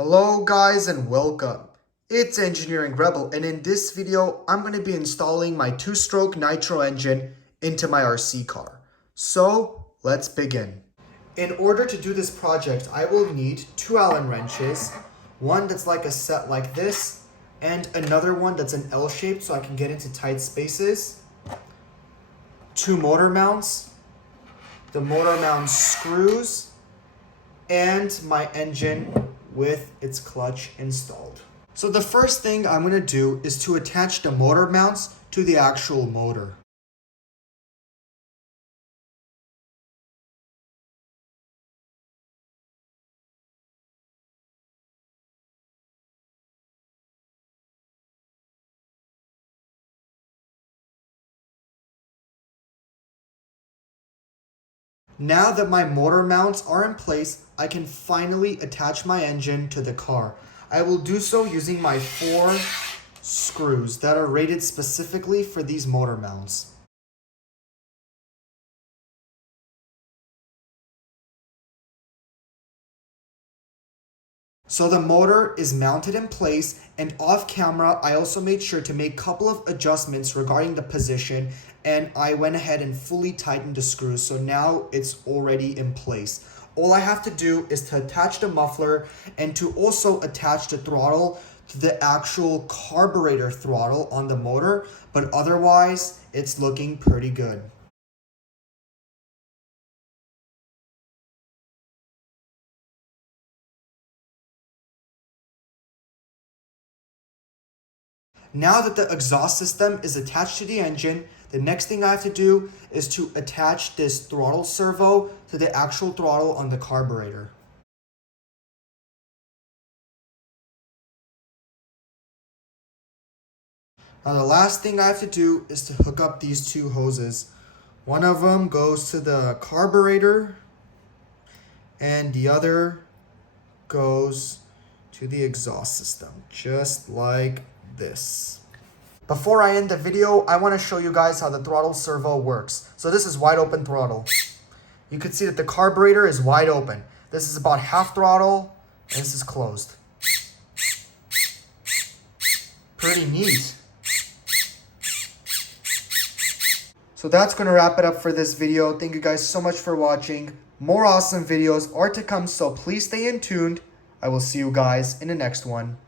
Hello guys and welcome. It's Engineering Rebel, and in this video I'm going to be installing my 2-stroke nitro engine into my RC car. So let's begin. In order to do this project I will need 2 Allen wrenches, one that's like a set like this and another one that's an L shape so I can get into tight spaces, 2 motor mounts, the motor mount screws, and my engine with its clutch installed. So the first thing I'm going to do is to attach the motor mounts to the actual motor. Now that my motor mounts are in place, I can finally attach my engine to the car. I will do so using my 4 screws that are rated specifically for these motor mounts. So the motor is mounted in place, and off camera I also made sure to make a couple of adjustments regarding the position, and I went ahead and fully tightened the screws, so now it's already in place. All I have to do is to attach the muffler and to also attach the throttle to the actual carburetor throttle on the motor, but otherwise it's looking pretty good. Now that the exhaust system is attached to the engine, the next thing I have to do is to attach this throttle servo to the actual throttle on the carburetor. Now the last thing I have to do is to hook up these 2 hoses. One of them goes to the carburetor and the other goes to the exhaust system, just like this. Before I end the video, I want to show you guys how the throttle servo works. So this is wide open throttle. You can see that the carburetor is wide open. This is about half throttle, and this is closed. Pretty neat. So that's going to wrap it up for this video. Thank you guys so much for watching. More awesome videos are to come, so please stay in tuned. I will see you guys in the next one.